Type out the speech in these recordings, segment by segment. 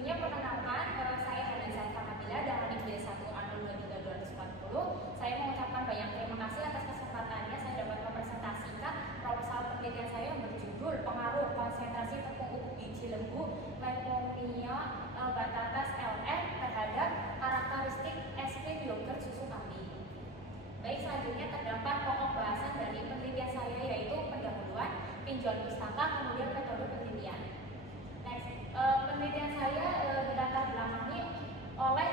Sebelumnya perkenalkan, saya Hana Zalfa Nabila dengan NIM 1 Saya mengucapkan banyak terima kasih atas kesempatannya saya dapat mempresentasikan proposal penelitian saya yang berjudul Pengaruh Konsentrasi Tepung Ubi Biji Lembu Lepomia batatas LN terhadap karakteristik es krim yogurt susu kambing. Baik, selanjutnya terdapat pokok bahasan dari penelitian saya, yaitu pendahuluan, tinjauan pustaka, kemudian metode penelitian. Next, penelitian saya dilatar belakangi oleh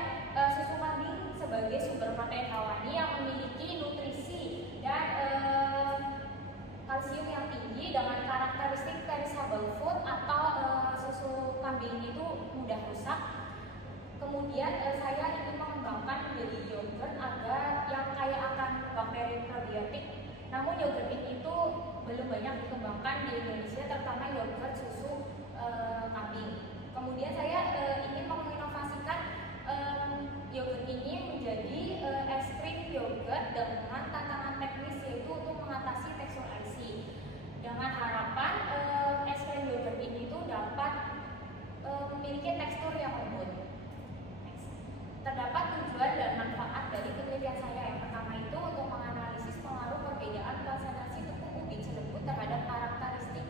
susu kambing sebagai sumber protein hewani yang memiliki nutrisi dan kalsium yang tinggi dengan karakteristik perishable food atau susu kambing itu mudah rusak. Kemudian saya ingin mengembangkan menjadi yogurt agar yang kaya akan bakteri probiotik. Namun yogurt ini itu belum banyak dikembangkan di Indonesia, terutama yogurt susu kambing. Kemudian saya ingin menginovasikan yogurt ini menjadi es krim yogurt dengan tantangan teknis, yaitu untuk mengatasi tekstur IC. Dengan harapan es krim yogurt ini tuh dapat memiliki tekstur yang lembut. Terdapat tujuan dan manfaat dari penelitian saya. Yang pertama itu untuk menganalisis pengaruh perbedaan konsentrasi tepung ubi biji lembu terhadap karakteristik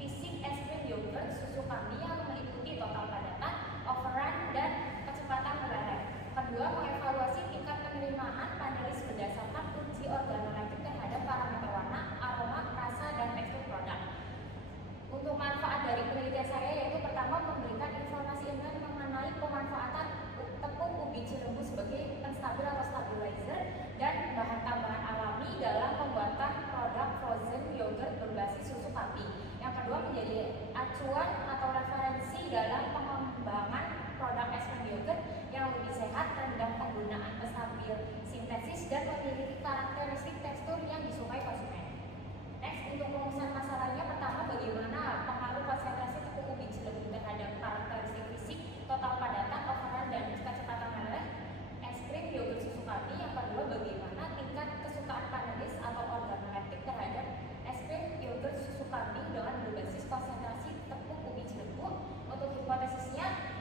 fisik es krim yogurt susu kambing yang meliputi total padatan, overrun, dan kecepatan meleleh. Kedua, mengevaluasi tingkat penerimaan panelis berdasarkan uji organoleptik terhadap parameter warna, aroma, rasa, dan tekstur produk. Untuk manfaat dari penelitian saya yaitu pertama memberikan informasi ilmiah mengenai pemanfaatan tepung ubi biji lembu sebagai penstabil atau stabilizer dan bahan tambahan alami dalam pembuatan produk frozen yogurt berbasis susu kambing. Yang kedua, menjadi acuan atau referensi dalam pengembangan produk es krim yogurt yang lebih sehat, rendah penggunaan penstabil sintesis, dan memiliki karakteristik tekstur yang disukai konsumen. Next, untuk rumusan masalahnya, pertama bagaimana pengaruh konsentrasi tepung ubi biji lembu terhadap karakteristik fisik, total padatan, overrun, dan kecepatan meleleh es krim yogurt susu kambing. Yang kedua, bagaimana tingkat kesukaan panelis atau organoleptik terhadap es krim yogurt susu kambing dengan berbasis konsentrasi tepung ubi biji lembu. Untuk hipotesisnya,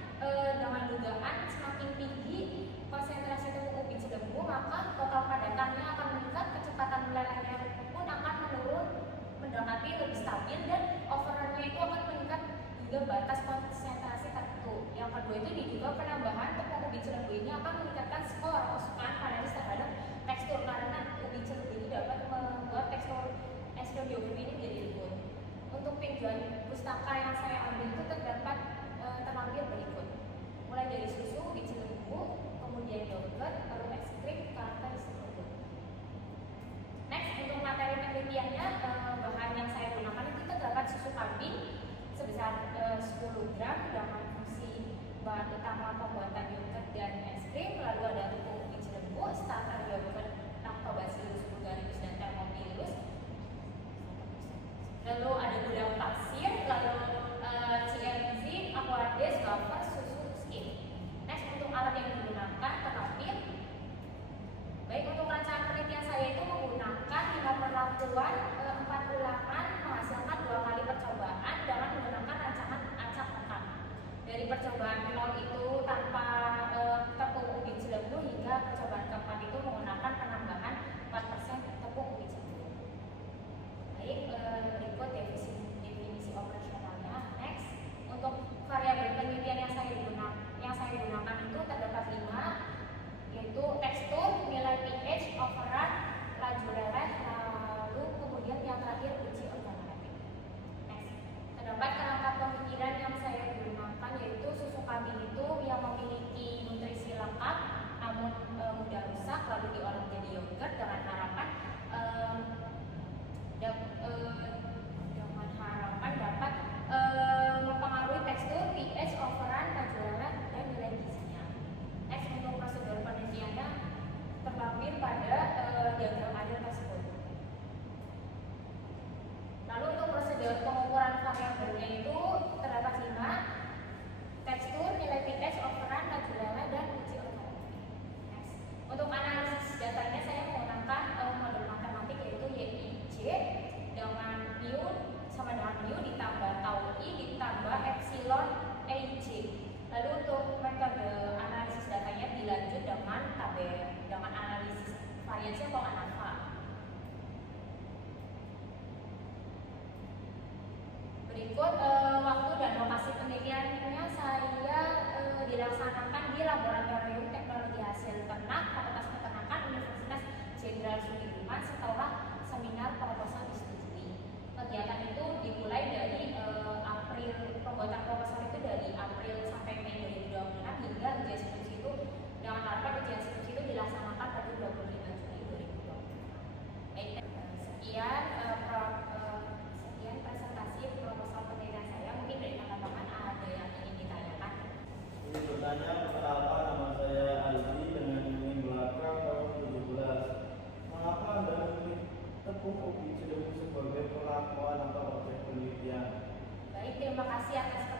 dengan dugaan semakin tinggi konsentrasi tepung ubi biji lembu, maka total padatannya akan meningkat, kecepatan melelehnya pun akan menurun mendekati lebih stabil, dan overrunnya itu akan meningkat hingga batas konsentrasi tertentu. Yang kedua itu diduga penambahan tepung ubi biji lembu ini akan meningkatkan skor kesukaan panelis terhadap tekstur, karena ubi biji lembu ini dapat membuat tekstur es krim yogurt ini menjadi lembut. Untuk tinjauan pustaka yang saya ambil itu terdapat terlampir berikut, mulai dari susu, ubi biji lembu, kemudian yogurt, lalu es krim, karakteristik lembut. Next, untuk materi penelitiannya, bahan yang saya gunakan itu terdapat susu kambing sebesar 10 gram dengan fungsi bahan utama pembuatan yogurt dan es krim. Lalu ada tepung ubi biji lembu, starter yogurt, lactobacillus bulgaricus, dan thermophilus. Lalu ada gula pasir, lalu CNZ, aquades, gavas, susu skim. Next, untuk alat yang digunakan terlampir. Baik, untuk rancangan penelitian saya itu menggunakan 5 perlakuan 4 ulangan menghasilkan 2 kali percobaan dengan menggunakan rancangan acak rekam. Dari percobaan 0 itu tanpa tepung ubi biji lembu hingga percobaan keempat itu menggunakan penambahan 4% tepung ubi biji lembu. Baik, berikut definisi operasional dengan analisis variasi atau ANAVA. Berikut waktu dan lokasi penelitiannya saya dilaksanakan di Laboratorium Teknologi Hasil Ternak Fakultas Peternakan Universitas Jenderal Sudirman setelah seminar proposal disetujui. Kegiatan itu dimulai dari April, pembuatan proposal itu dari April sampai Mei 2026 hingga ujian skripsi itu dengan harapan ujian skripsi itu dilaksanakan pada 25 Juni 2020. Sekian presentasi proposal penelitian saya. Mungkin dari teman-teman ada yang ingin ditanyakan. Ini bertanya, perkenalkan, nama saya Aldi dengan NIM belakang tahun 17. Mengapa Anda memilih tepung ubi cilembu sebagai pelakuan atau objek penelitian? Baik, terima kasih atas